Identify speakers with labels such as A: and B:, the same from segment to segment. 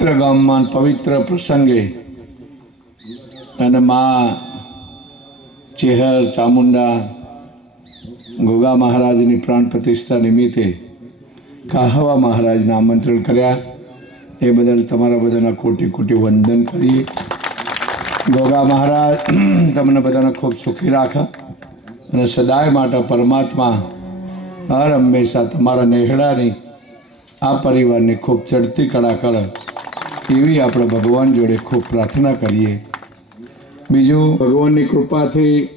A: પવિત્ર ગામમાં પવિત્ર પ્રસંગે અને મા ચેહર ચામુંડા ગોગા મહારાજની પ્રાણ પ્રતિષ્ઠા નિમિત્તે કાહવા મહારાજને આમંત્રણ કર્યા. એ બદલ તમારા બધાના કોટી કોટી વંદન કરીએ. ગોગા મહારાજ, તમને બધાને ખૂબ સુખી રાખે અને સદાય માટે પરમાત્મા હર હંમેશા તમારા નેહડાની આ પરિવારને ખૂબ ચડતી કળા કરે. એવી આપણે ભગવાન જોડે ખૂબ પ્રાર્થના કરીએ? બીજું, ભગવાનની કૃપાથી,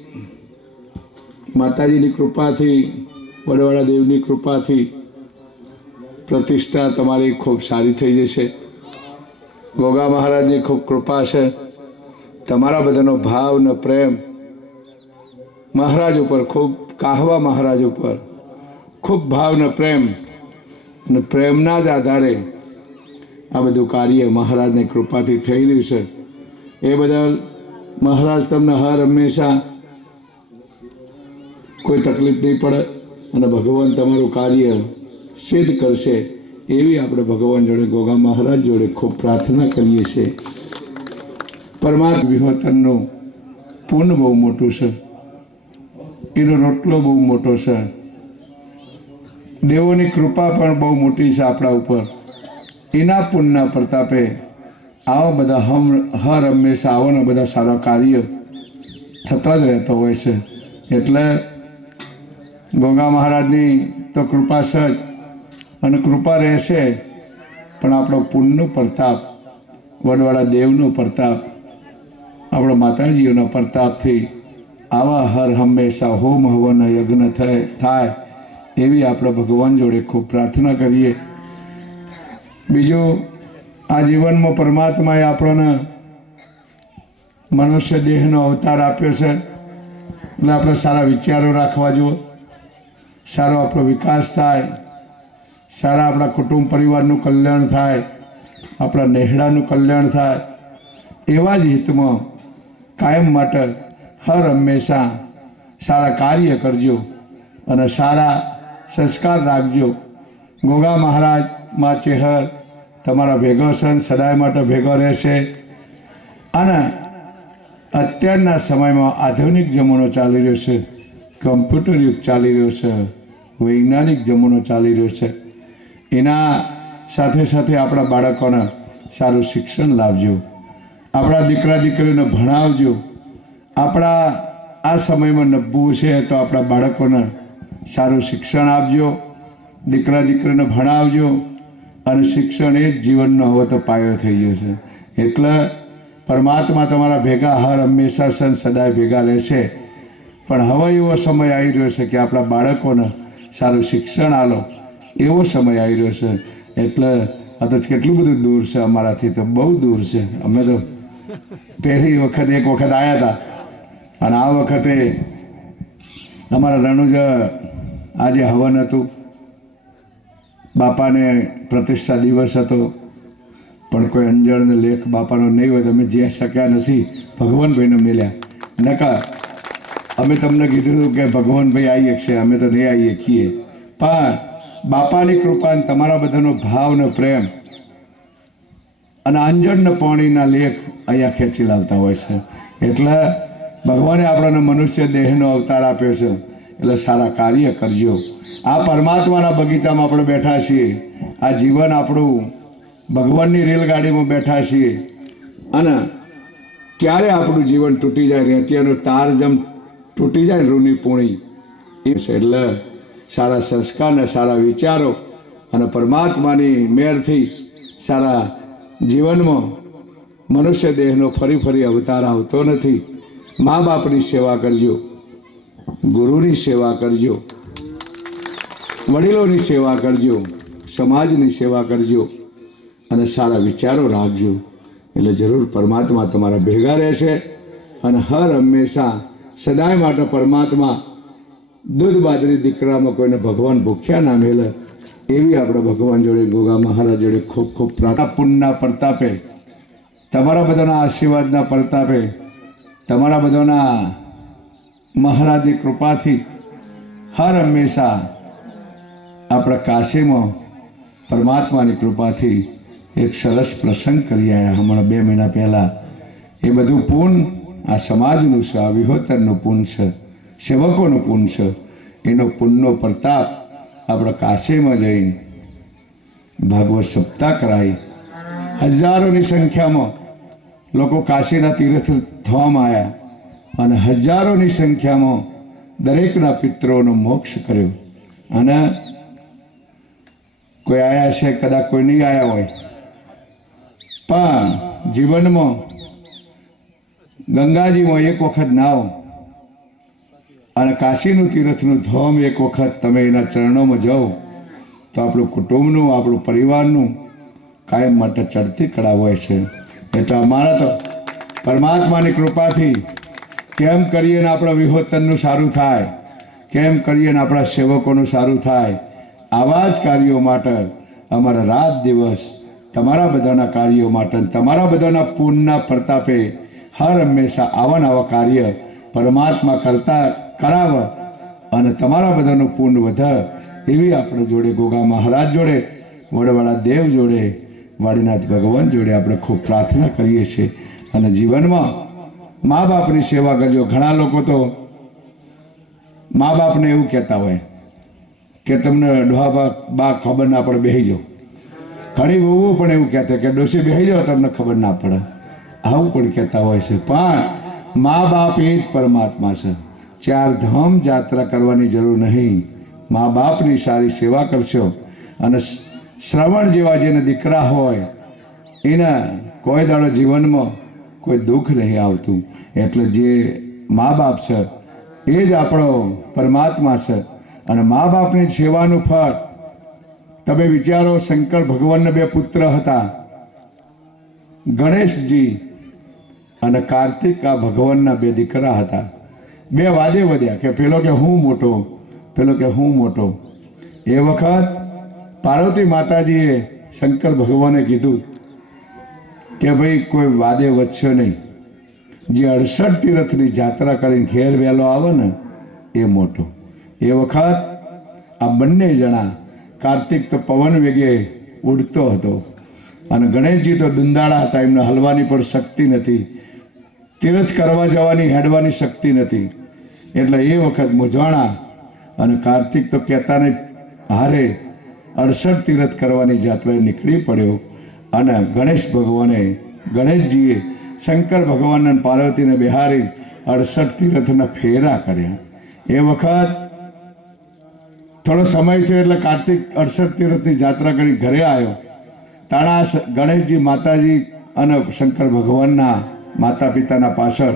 A: માતાજીની કૃપાથી, વડવાળા દેવની કૃપાથી પ્રતિષ્ઠા તમારી ખૂબ સારી થઈ જશે. ગોગા મહારાજની ખૂબ કૃપા છે. તમારા બધાનો ભાવ ને પ્રેમ મહારાજ ઉપર, ખૂબ કાહવા મહારાજ ઉપર, ખૂબ ભાવ ને પ્રેમ. અને પ્રેમના જ આધારે આ બધું કાર્ય મહારાજની કૃપાથી થઈ રહ્યું છે. એ બદલ મહારાજ તમને હર હંમેશા કોઈ તકલીફ નહીં પડે અને ભગવાન તમારું કાર્ય સિદ્ધ કરશે એવી આપણે ભગવાન જોડે, ગોગા મહારાજ જોડે ખૂબ પ્રાર્થના કરીએ છીએ. પરમાત્મા વિવર્તનનું પુણ્ય બહુ મોટું છે. એનો રોટલો બહુ મોટો છે. દેવોની કૃપા પણ બહુ મોટી છે આપણા ઉપર. એના પુણ્યના પ્રતાપે આવા બધા હમ, હર હંમેશા આવાના બધા સારા કાર્ય થતા જ રહેતો હોય છે. એટલે ગોગા મહારાજની તો કૃપા સજ અને કૃપા રહેશે, પણ આપણો પુણ્યનો પ્રતાપ, વડવાળા દેવનો પ્રતાપ, આપણા માતાજીઓના પ્રતાપથી આવા હર હંમેશા હોમ હવન યજ્ઞ થાય થાય, એવી આપણે ભગવાન જોડે ખૂબ પ્રાર્થના કરીએ. બીજું, આ જીવનમાં પરમાત્માએ આપણને મનુષ્ય દેહનો અવતાર આપ્યો છે. એટલે આપણે સારા વિચારો રાખવા જોઈએ સારો આપણો વિકાસ થાય. સારા આપણા કુટુંબ પરિવારનું કલ્યાણ થાય. આપણા નેહડાનું કલ્યાણ થાય. એવા જ હિતમાં કાયમ માટે હર હંમેશા સારા કાર્ય કરજો અને સારા સંસ્કાર રાખજો. ગોગા મહારાજ માં ચેહર તમારા ભેગો સન સદાય માટે ભેગો રહેશે. અને અત્યારના સમયમાં આધુનિક જમાનો ચાલી રહ્યો છે. કમ્પ્યુટર યુગ ચાલી રહ્યો છે. વૈજ્ઞાનિક જમાનો ચાલી રહ્યો છે. એના સાથે સાથે આપણા બાળકોને સારું શિક્ષણ લાવજો. આપણા દીકરા દીકરીઓને ભણાવજો. આપણા આ સમયમાં નબવું છે તો આપણા બાળકોને સારું શિક્ષણ આપજો. દીકરા દીકરીને ભણાવજો. અને શિક્ષણ એ જ જીવનનો હવે તો પાયો થઈ ગયો છે. એટલે પરમાત્મા તમારા ભેગા હર હંમેશા સન સદાય ભેગા રહેશે. પણ હવે એવો સમય આવી રહ્યો છે કે આપણા બાળકોને સારું શિક્ષણ આલો. એવો સમય આવી રહ્યો છે. એટલે આ તો કેટલું બધું દૂર છે અમારાથી તો બહુ દૂર છે. અમે તો પહેલી વખત એક વખત આવ્યા હતા અને આ વખતે અમારા રણુજ આજે હવન હતું. બાપાને પ્રતિષ્ઠા દિવસ હતો. પણ કોઈ અંજળને લેખ બાપાનો નહીં હોય તમે જ્યાં શક્યા નથી, ભગવાનભાઈને મેલ્યા નકા અમે તમને કીધું હતું કે ભગવાનભાઈ આવીએ છે, અમે તો નહીં આવીએ, કીએ. પણ બાપાની કૃપા તમારા બધાનો ભાવ ને પ્રેમ અને અંજણને પાણીના લેખ અહીંયા ખેંચી લાવતા હોય છે. એટલે ભગવાને આપણને મનુષ્ય દેહનો અવતાર આપ્યો છે. એટલે સારા કાર્ય કરજો. આ પરમાત્માના બગીચામાં આપણે બેઠા છીએ. આ જીવન આપણું ભગવાનની રેલગાડીમાં બેઠા છીએ. અને ક્યારે આપણું જીવન તૂટી જાય રેટિયાનો તાર જેમ તૂટી જાય, રૂની પૂણી. એ એટલે સારા સંસ્કાર અને સારા વિચારો અને પરમાત્માની મેરથી સારા જીવનમાં મનુષ્ય દેહનો ફરી ફરી અવતાર આવતો નથી. મા બાપની સેવા કરજો. ગુરુની સેવા કરજો. વડીલોની સેવા કરજો. સમાજની સેવા કરજો. અને સારા વિચારો રાખજો. એટલે જરૂર પરમાત્મા તમારા ભેગા રહેશે અને હર હંમેશા સદાય માટે પરમાત્મા દૂધ બાદરી દીકરામાં કોઈને ભગવાન ભૂખ્યા ના મેલે, એવી આપણે ભગવાન જોડે ગોગા મહારાજ જોડે ખૂબ ખૂબ પ્રાર્થના. પુણ્યના પ્રતાપે, તમારા બધાના આશીર્વાદના પ્રતાપે, તમારા બધાના મહારાજની કૃપાથી હર હંમેશા આપણા કાશીમાં પરમાત્માની કૃપાથી એક સરસ પ્રસંગ કરી આવ્યા હમણાં બે મહિના પહેલાં એ બધું પૂન આ સમાજનું છે, આ વિહોતરનું પૂન છે, સેવકોનું પૂન છે, એનો પૂનનો પ્રતાપ આપણા કાશીમાં જઈને ભાગવત સપ્તાહ કરાવી હજારોની સંખ્યામાં લોકો કાશીના તીર્થ થવામાં આવ્યા અને હજારોની સંખ્યામાં દરેકના પિત્રોનો મોક્ષ કર્યો. અને કોઈ આયા છે, કદાચ કોઈ નહીં આવ્યા હોય. પણ જીવનમાં ગંગાજીમાં એક વખત નાવ અને કાશીનું તીર્થનું ધોમ એક વખત તમે એના ચરણોમાં જાઓ, તો આપણું કુટુંબનું, આપણું પરિવારનું કાયમ માટે ચડતી કળા હોય છે. એટલે અમારા તો પરમાત્માની કૃપાથી કેમ કરીએ ને આપણા વિહોતનનું સારું થાય? કેમ કરીએ ને આપણા સેવકોનું સારું થાય? આવા જ કાર્યો માટે અમારા રાત દિવસ તમારા બધાના કાર્યો માટે તમારા બધાના પૂર્ણના પ્રતાપે હર હંમેશા આવા આવા કાર્ય પરમાત્મા કરતા કરાવ અને તમારા બધાનું પૂર્ણ વધ એવી આપણે જોડે ગોગા મહારાજ જોડે, વડવાળા દેવ જોડે, વાડીનાથ ભગવાન જોડે આપણે ખૂબ પ્રાર્થના કરીએ છીએ. અને જીવનમાં મા બાપની સેવા કરજો. ઘણા લોકો તો મા બાપને એવું કહેતા હોય કે તમને ડોહા બા બા ખબર ના પડે, બેહી જાઓ. ઘણી વહુઓ પણ એવું કહેતા કે ડોસી બેહી જાઓ, તમને ખબર ના પડે. આવું પણ કહેતા હોય છે. પણ મા બાપ એ જ પરમાત્મા છે. ચાર ધામ યાત્રા કરવાની જરૂર નહીં. મા બાપની સારી સેવા કરશો અને શ્રવણ જેવા જેને દીકરા હોય, એના કોઈ દાડો જીવનમાં કોઈ દુઃખ નહીં આવતું. એટલે જે મા બાપ છે, એ જ આપણો પરમાત્મા છે. અને મા બાપની સેવાનું ફળ, તમે વિચારો, શંકર ભગવાનના બે પુત્ર હતા, ગણેશજી અને કાર્તિક આ ભગવાનના બે દીકરા હતા. બે વાદે વધ્યા કે પેલો કે હું મોટો, પેલો કે હું મોટો. એ વખત પાર્વતી માતાજીએ શંકર ભગવાને કીધું કે ભાઈ કોઈ વાદે વધશે નહીં. જે અડસઠ તીર્થની જાત્રા કરીને ઘેર વહેલો આવે ને, એ મોટો. એ વખત આ બંને જણા કાર્તિક તો પવન વેગે ઉડતો હતો અને ગણેશજી તો દુંદાળા હતા, એમને હલવાની પણ શક્તિ નથી. તીર્થ કરવા જવાની, હેડવાની શક્તિ નથી. એટલે એ વખત મૂંઝવણા અને કાર્તિક તો કહેતાને હારે અડસઠ તીર્થ કરવાની જાત્રાએ નીકળી પડ્યો. અને ગણેશ ભગવાને, ગણેશજીએ શંકર ભગવાન અને પાર્વતીને બિહારી અડસઠ તીર્થના ફેરા કર્યા. એ વખત થોડો સમય થયો એટલે કાર્તિક અડસઠ તીર્થની જાત્રા કરી ઘરે આવ્યો. તાણા ગણેશજી માતાજી અને શંકર ભગવાનના માતા પિતાના પાછળ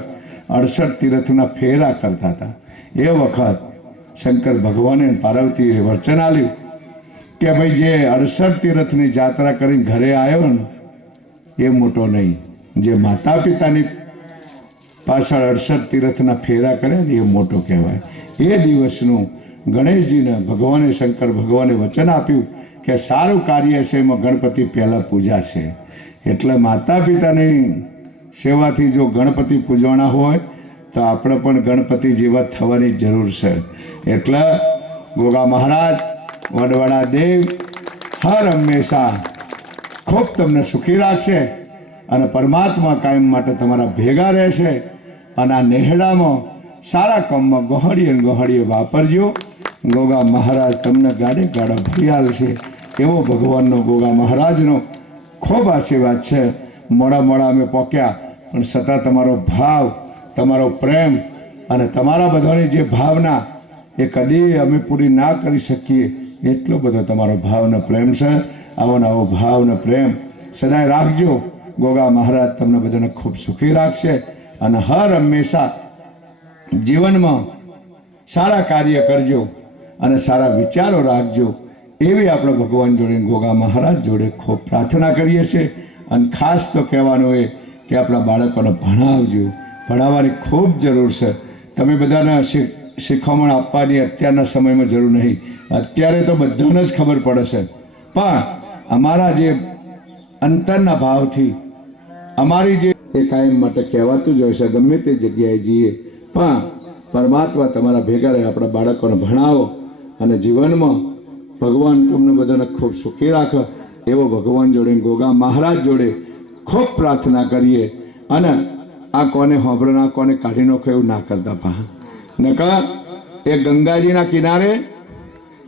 A: અડસઠ તીર્થના ફેરા કરતા હતા. એ વખત શંકર ભગવાને પાર્વતીએ વચન આપ્યું. કે ભાઈ જે અડસઠ તીર્થની જાત્રા કરીને ઘરે આવ્યો ને, એ મોટો નહીં. જે માતા પિતાની પાછળ અડસઠ તીર્થના ફેરા કરે ને, એ મોટો કહેવાય. એ દિવસનું ગણેશજીને ભગવાને, શંકર ભગવાને વચન આપ્યું કે સારું કાર્ય છે, એમાં ગણપતિ પહેલાં પૂજાશે. એટલે માતા પિતાની સેવાથી જો ગણપતિ પૂજવાના હોય, તો આપણે પણ ગણપતિ જેવા થવાની જરૂર છે. એટલે ગોગા મહારાજ વડવાડા દેવ, હર હંમેશા. ખૂબ તમને સુખી રાખશે અને પરમાત્મા કાયમ માટે તમારા ભેગા રહેશે અને આ નેહડામાં સારા કામમાં ગોહડીએ ને ગોહડીએ વાપરજો. ગોગા મહારાજ તમને ગાડે ગાડા ભરિયાલ છે એવો ભગવાનનો ગોગા મહારાજનો ખૂબ આશીર્વાદ છે. મોડા મોડા અમે પોક્યા, પણ છતાં તમારો ભાવ, તમારો પ્રેમ અને તમારા બધાની જે ભાવના એ કદી અમે પૂરી ના કરી શકીએ. એટલો બધો તમારો ભાવનો પ્રેમ છે, આવો નવો ભાવનો પ્રેમ. સદાય રાખજો. ગોગા મહારાજ તમને બધાને ખૂબ સુખી રાખશે અને હર હંમેશા જીવનમાં સારા કાર્ય કરજો અને સારા વિચારો રાખજો. એવી આપણે ભગવાન જોડે ગોગા મહારાજ જોડે ખૂબ પ્રાર્થના કરીએ છીએ. અને ખાસ તો કહેવાનું એ કે આપણા બાળકોને ભણાવજો. ભણાવવાની ખૂબ જરૂર છે. તમે બધાને શી- શીખવણ આપવાની અત્યારના સમયમાં જરૂર નહીં. અત્યારે તો બધાને જ ખબર પડે છે. પણ અમારા જે અંતરના ભાવથી અમારી જે એ કાયમ માટે કહેવાતું જ હોય છે, ગમે તે જગ્યાએ જઈએ. પણ પરમાત્મા તમારા ભેગા રહે, આપણા બાળકોને ભણાવો અને જીવનમાં ભગવાન તમને બધાને ખૂબ સુખી રાખે, એવો ભગવાન જોડે, ગોગા મહારાજ જોડે ખૂબ પ્રાર્થના કરીએ. અને આ કોને હોંભળો ના કોને કાઢી નાખો એવું ના કરતા પા નકા એ ગંગાજીના કિનારે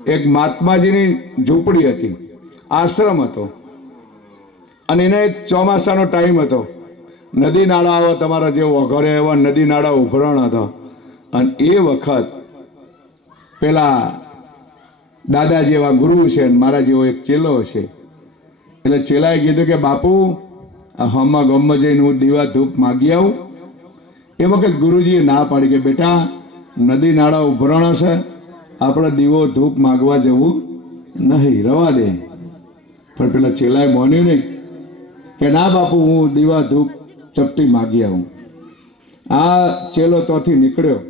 A: એક મહાત્માજીની ઝૂંપડી હતી. આશ્રમ હતો. અને એને ચોમાસાનો ટાઈમ હતો. નદી નાળાઓ તમારા જે વઘરે એવા નદી નાળા ઉભરણ હતા. અને એ વખત પેલા દાદા જેવા ગુરુ છે અને મારા જેવો એક ચેલો છે. એટલે ચેલાએ કીધું કે, બાપુ હમમાં ગમમાં જઈને હું દીવા ધૂપ માગી આવું. એ વખત ગુરુજીએ ના પાડી કે, બેટા નદી નાળા ઉભરણ છે આપણે દીવો ધૂપ માગવા જવું નહીં, રવા દે. પણ પેલા ચેલાએ માન્યું નહીં કે ના બાપુ, હું દીવા ધૂપ ચપટી માગી આવું. આ ચેલો તોથી નીકળ્યો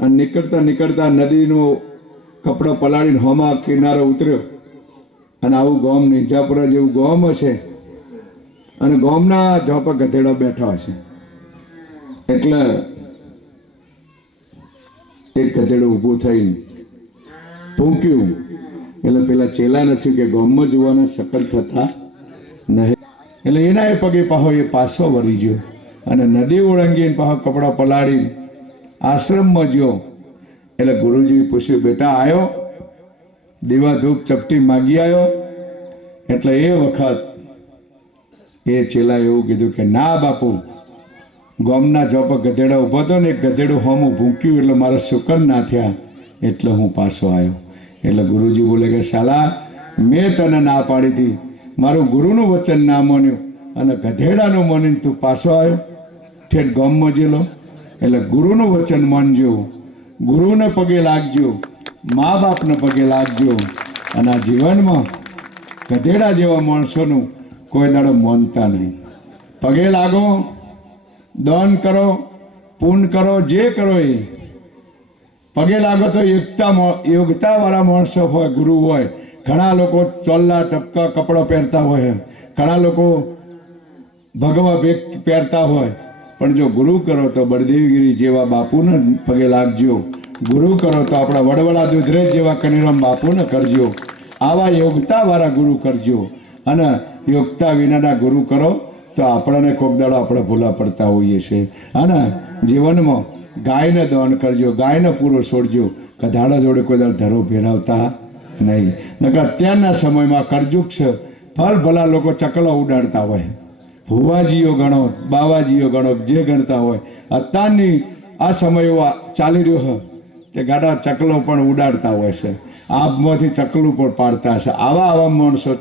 A: અને નીકળતા નીકળતા નદીનો કપડો પલાળીને હોમા કિનારે ઉતર્યો. અને આવું ગોમ નિંજાપુરા જેવું ગોમ હશે અને ગોમના ઝોપા ગધેડા બેઠા હશે. એટલે એક ગધેડું ઊભું થઈને ભૂંક્યું એટલે પેલા ચેલા નથી કે ગોમમાં જોવાના સકલ થતા નહીં. એટલે એના એ પગે પાહો એ પાછો વળી ગયો. અને નદી ઓળંગીને પાછો કપડાં પલાળી આશ્રમમાં ગયો. એટલે ગુરુજી પૂછ્યું, બેટા આવ્યો દીવા ધૂપ ચપટી માગી આવ્યો એટલે એ વખત એ ચેલા એવું કીધું કે, ના બાપુ ગોમના ચોપ ગધેડા ઊભો હતો ને એક ગધેડું હોમું ભૂંક્યું એટલે મારા શુકન ના થયા, એટલે હું પાછો આવ્યો. એટલે ગુરુજી બોલે કે શાલા મેં તને ના પાડી હતી. મારું ગુરુનું વચન ના માન્યું અને ગધેડાનું માનીને તું પાછો આવ્યો. ઠેઠ ગોમમાં જેલો. એટલે ગુરુનું વચન માનજો. ગુરુને પગે લાગજો. મા બાપને પગે લાગજો. અને આ જીવનમાં ગધેડા જેવા માણસોનું કોઈ દાડો માનતા નહીં. પગે લાગો. દાન કરો પૂન કરો, જે કરો એ. પગે લાગો તો યોગતા યોગતાવાળા માણસો હોય, ગુરુ હોય. ઘણા લોકો ચોલ્લા, ટપકા, કપડો પહેરતા હોય. ઘણા લોકો ભગવા ભેગ પહેરતા હોય. પણ જો ગુરુ કરો તો બળદેવગીરી જેવા બાપુને પગે લાગજો. ગુરુ કરો તો આપણા વડવડા દુધરેજ જેવા કનીરામ બાપુને કરજો. આવા યોગતાવાળા ગુરુ કરજો. અને યોગતા વિનાના ગુરુ કરો. તો આપણને કોક દાડો આપણે ભૂલા પડતા હોઈએ છીએ. અને જીવનમાં ગાયને દહન કરજો, ગાયને પૂરો છોડજો. કધાડા જોડે કોઈ દાડ ધરો ભેરાવતા નહીં. નકર અત્યારના સમયમાં કરજુક છે ભલ ભલા લોકો ચકલો ઉડાડતા હોય. ભુવાજીઓ ગણો, બાવાજીઓ ગણો, જે ગણતા હોય. અત્યારની આ સમય ચાલી રહ્યો છે તે ગાડા ચકલો પણ ઉડાડતા હોય છે. આબમાંથી ચકલું પણ પાડતા હશે. આવા આવા માણસો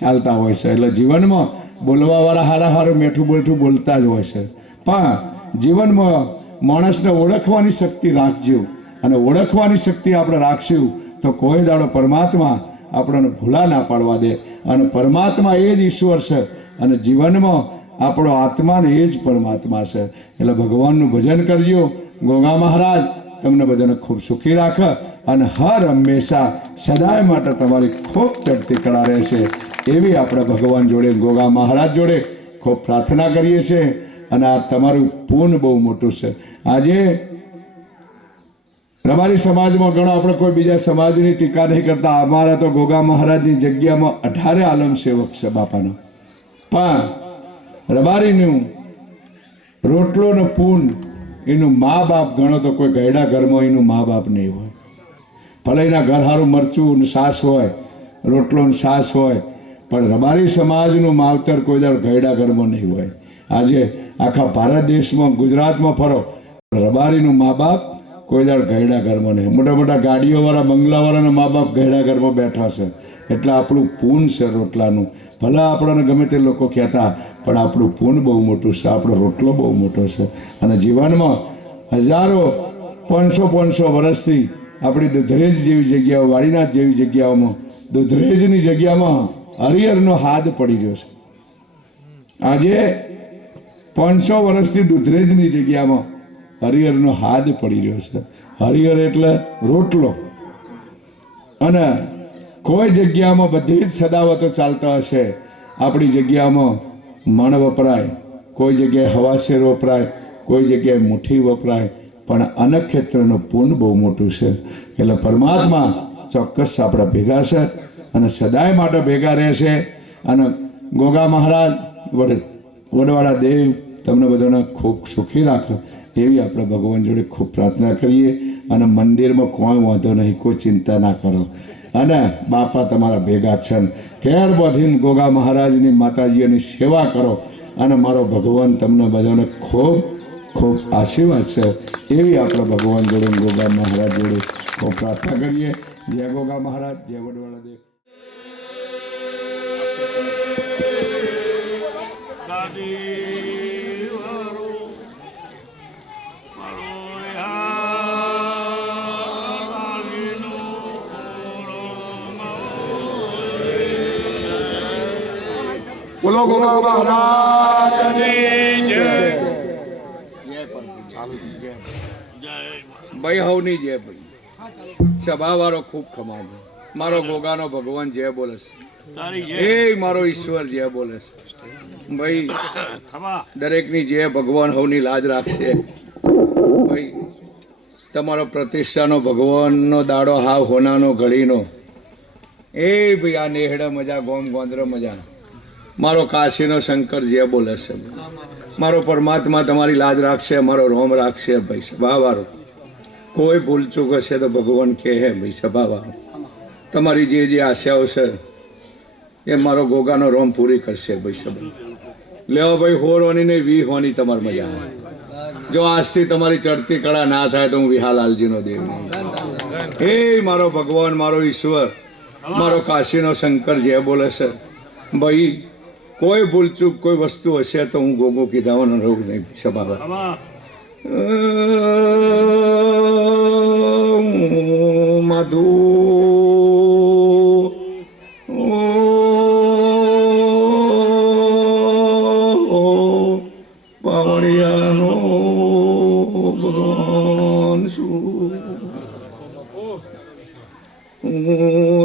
A: ચાલતા હોય છે. એટલે જીવનમાં બોલવાવાળા હારા હારું મેઠું બોલઠું બોલતા જ હોય છે. પણ જીવનમાં માણસને ઓળખવાની શક્તિ રાખજો. અને ઓળખવાની શક્તિ આપણે રાખશું તો કોઈ દાડો પરમાત્મા આપણને ભૂલા ના પાડવા દે. અને પરમાત્મા એ જ ઈશ્વર છે. અને જીવનમાં આપણો આત્માને એ જ પરમાત્મા છે. એટલે ભગવાનનું ભજન કરજો. ગોગા મહારાજ, તમને બધાને ખૂબ સુખી રાખે. અને હર હંમેશા સદાય માટે તમારી ખૂબ ચડતી કળા રહેશે. એવી આપણે ભગવાન જોડે, ગોગા મહારાજ જોડે ખૂબ પ્રાર્થના કરીએ છીએ. અને આ તમારું પૂન બહુ મોટું છે. આજે રબારી સમાજમાં ઘણો આપણે કોઈ બીજા સમાજની ટીકા નહીં કરતા. અમારા તો ગોગા મહારાજની જગ્યામાં અઢારે આલમ સેવક છે બાપાનો. પણ રબારીનું રોટલોનું પૂન એનું મા બાપ ગણો તો કોઈ ગયડા ઘરમાં એનું મા બાપ નહીં હોય. ભલે એના ઘર હારું મરચું સાસ હોય રોટલો ને સાસ હોય પણ રબારી સમાજનું માવતર કોઈ દર ઘરમાં નહીં હોય. આજે આખા ભારત દેશમાં, ગુજરાતમાં ફરો રબારીનું મા બાપ કોઈ દર ઘરમાં નહીં. મોટા મોટા ગાડીઓવાળા, બંગલાવાળાના મા બાપ ઘરમાં બેઠા છે. એટલે આપણું પૂન છે રોટલાનું. ભલે આપણને ગમે તે લોકો કહેતા, પણ આપણું પૂન બહુ મોટું છે. આપણો રોટલો બહુ મોટો છે. અને જીવનમાં હજારો, પાંચસો પાંચસો વર્ષથી આપણી દુધરેજ જેવી જગ્યાઓ વાડીનાથ જેવી જગ્યાઓમાં, દુધરેજની જગ્યામાં હરિહરનો હાથ પડી ગયો છે. આજે પાંચસો વર્ષથી દુધરેજની જગ્યામાં હરિહરનો હાથ પડી રહ્યો છે. હરિહર એટલે રોટલો. અને કોઈ જગ્યામાં બધી જ સદાવતો ચાલતા હશે. આપણી જગ્યામાં મણ વપરાય, કોઈ જગ્યાએ હવાશેર વપરાય, કોઈ જગ્યાએ મુઠ્ઠી વપરાય, પણ અનક્ષેત્રનું પુન બહુ મોટું છે. એટલે પરમાત્મા ચોક્કસ આપણા ભેગા છે. અને સદાય માટે ભેગા રહેશે. અને ગોગા મહારાજ, વડ, વડવાળા દેવ, તમને બધાને ખૂબ સુખી રાખો એવી આપણે ભગવાન જોડે ખૂબ પ્રાર્થના કરીએ. અને મંદિરમાં કોઈ વાંધો નહીં, કોઈ ચિંતા ના કરો. અને બાપા તમારા ભેગા છે. ઘેર બધીને ગોગા મહારાજની માતાજીઓની સેવા કરો. અને મારો ભગવાન તમને બધાને ખૂબ ખૂબ આશીર્વાદ છે એવી આપણે ભગવાન જોડે ગોગા મહારાજ જોડે પ્રાર્થના કરીએ. જય ગોગા મહારાજ, જય વડવાળા દેવ. બોલો ગોગા મહારાજની જય ભાઈ હવની જય ભાઈ સભાવાળો ખૂબ ખમા મારો ગોગાનો ભગવાન જય બોલે છે. એ મારો ઈશ્વર જય બોલે છે. ભાઈ, દરેકની જે ભગવાન હવની લાજ રાખશે. ભાઈ, તમારો પ્રતિષ્ઠાનો ભગવાનનો દાડો હાવ હોનાનો, ઘડીનો. એ ભાઈ, આ નેહડા મજા, ગોમ ગોંદ્ર મજા. મારો કાશીનો શંકર જે બોલે છે. મારો પરમાત્મા તમારી લાજ રાખશે, મારો રોમ રાખશે, ભાઈ, સભાવાળો. કોઈ ભૂલચૂક હશે તો ભગવાન કહે હે ભાઈ, સભાવાળો. તમારી જે જે આશાઓ છે, એ મારો ગોગાનો રોમ પૂરી કરશે, ભાઈ સભા લેવો ભાઈ હોર હોની નહીં વી હોની તમારી મજા આવે. જો આજથી તમારી ચડતી કળા ના થાય તો હું વિહાલાલજીનો દેવ હે મારો ભગવાન, મારો ઈશ્વર, મારો કાશીનો શંકર જે બોલે છે, ભાઈ, કોઈ ભૂલચૂક કોઈ વસ્તુ હશે તો હું ગોગો કીધાવાનો રોગ નહીં સભા
B: ખમા
A: મધુ ભગવાન શું?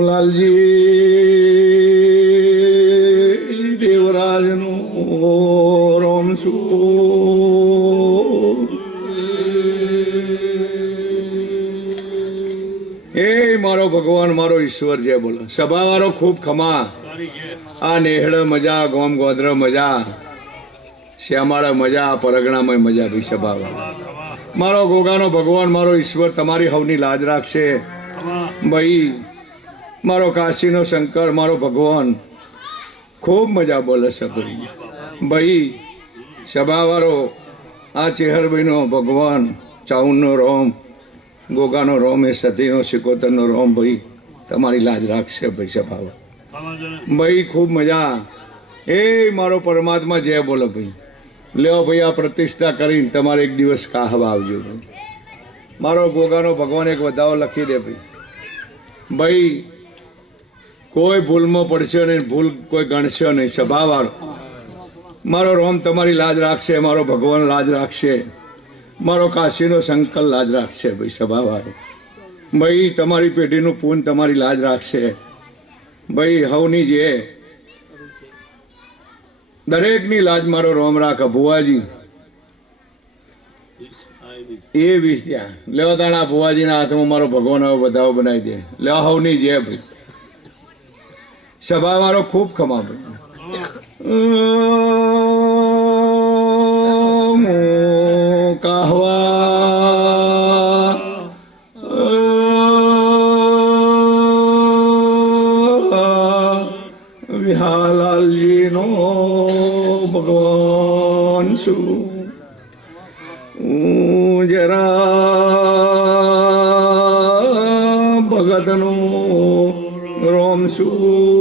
A: લાલજી દેવરાજનો રોમ શું એ મારો ભગવાન, મારો ઈશ્વર જે બોલો. સભાવાળો ખૂબ ખમા. આ નેહડ મજા, ગોમ ગોદ્ર મજા. શ્યામાળા મજા પરગણામાં મજા ભાઈ સભાવાળા. મારો ગોગાનો ભગવાન મારો ઈશ્વર તમારી હવની લાજ રાખશે. ભાઈ મારો કાશીનો શંકર મારો ભગવાન ખૂબ મજા બોલે છે ભાઈ. ભાઈ સભાવાળો આ ચેહરભાઈનો ભગવાન ચાઉનનો રોમ ગોગાનો રોમ એ સતીનો સિકોતરનો રોમ ભાઈ તમારી લાજ રાખશે ભાઈ સભાવાળો. ભાઈ ખૂબ મજા. એ મારો પરમાત્મા જય બોલો ભાઈ. લ્યો ભાઈ, આ પ્રતિષ્ઠા કરીને તમારે એક દિવસ કાહવા આવજો ભાઈ. મારો ગોગાનો ભગવાન એક વધાવો લખી દે ભાઈ. ભાઈ, કોઈ ભૂલમાં પડશે નહીં, ભૂલ કોઈ ગણશે નહીં, સભાવાળો. મારો રોમ તમારી લાજ રાખશે, મારો ભગવાન લાજ રાખશે. મારો કાશીનો સંકલ્પ લાજ રાખશે ભાઈ, સભાવાળો. ભાઈ, તમારી પેઢીનું પૂન તમારી લાજ રાખશે. ભાઈ, હવની જે દરેકની લાજ મારો રોમ રાખ, ભુવાજી. એ ત્યાં. લેવા તાણા ભુવાજીના હાથમાં મારો ભગવાન હવે બધાઓ બનાવી દે. લેવા હવની જે ભાઈ સભા વાળો ખૂબ ખમા ભાઈ કહવા છું. હું જરા ભગતનું રોમ છું.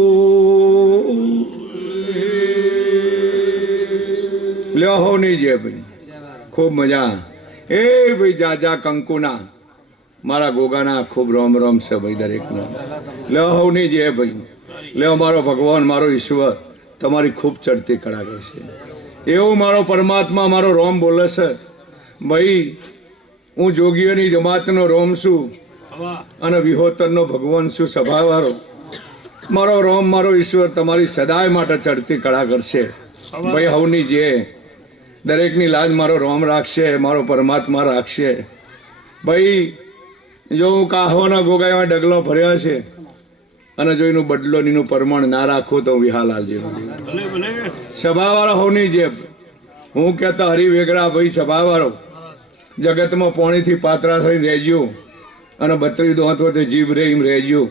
A: નહીં જે ભાઈ. ખૂબ મજા. એ ભાઈ જાજા કંકુના. મારા ગોગાના ખૂબ રોમ રોમ છે ભાઈ દરેકનો. નહીં જે ભાઈ. લ્યો મારો ભગવાન, મારો ઈશ્વર. તમારી ખૂબ ચડતી કળા કરશે એવું મારો પરમાત્મા મારો રોમ બોલે છે. ભાઈ હું જોગીઓની જમાતનો રોમ છું અને વિહોતરનો ભગવાન છું સભાવાળો. મારો રોમ, મારો ઈશ્વર તમારી સદાય માટે ચડતી કળા કરશે ભાઈ હવની જે દરેકની લાજ મારો રોમ રાખશે, મારો પરમાત્મા રાખશે. ભાઈ જો હું કાહવાના ગોગાઈમાં ડગલો ભર્યા છે અને જો એનું બદલો એનું પરમણ ના રાખો તો
B: ભલે
A: સભાવાળો હોની જેમ. હું કહેતા હરિ વેગરા ભાઈ સભાવાળો જગતમાં પોણીથી પાત્રા થઈને રહેજો અને બત્રી દોત તે જીભ રે એમ રહેજો.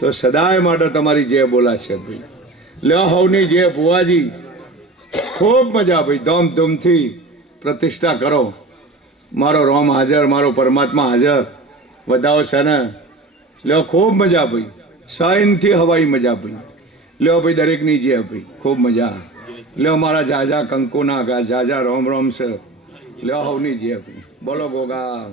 A: તો સદાય માટે તમારી જે બોલાશે ભાઈ લે હવની જે ભુવાજી ખૂબ મજા ભાઈ ધૂમધૂમથી પ્રતિષ્ઠા કરો. મારો રોમ હાજર મારો પરમાત્મા હાજર. વધાવો છે ને? લ્યો ખૂબ મજા ભાઈ સાઈનથી હવાઈ મજા ભાઈ લ્યો ભાઈ, દરેકની જે ભાઈ ખૂબ મજા. લ્યો મારા જાજા કંકુના ગા જાજા રોમ રોમ છે. લ્યો હવની જે ભાઈ બોલો ગોગા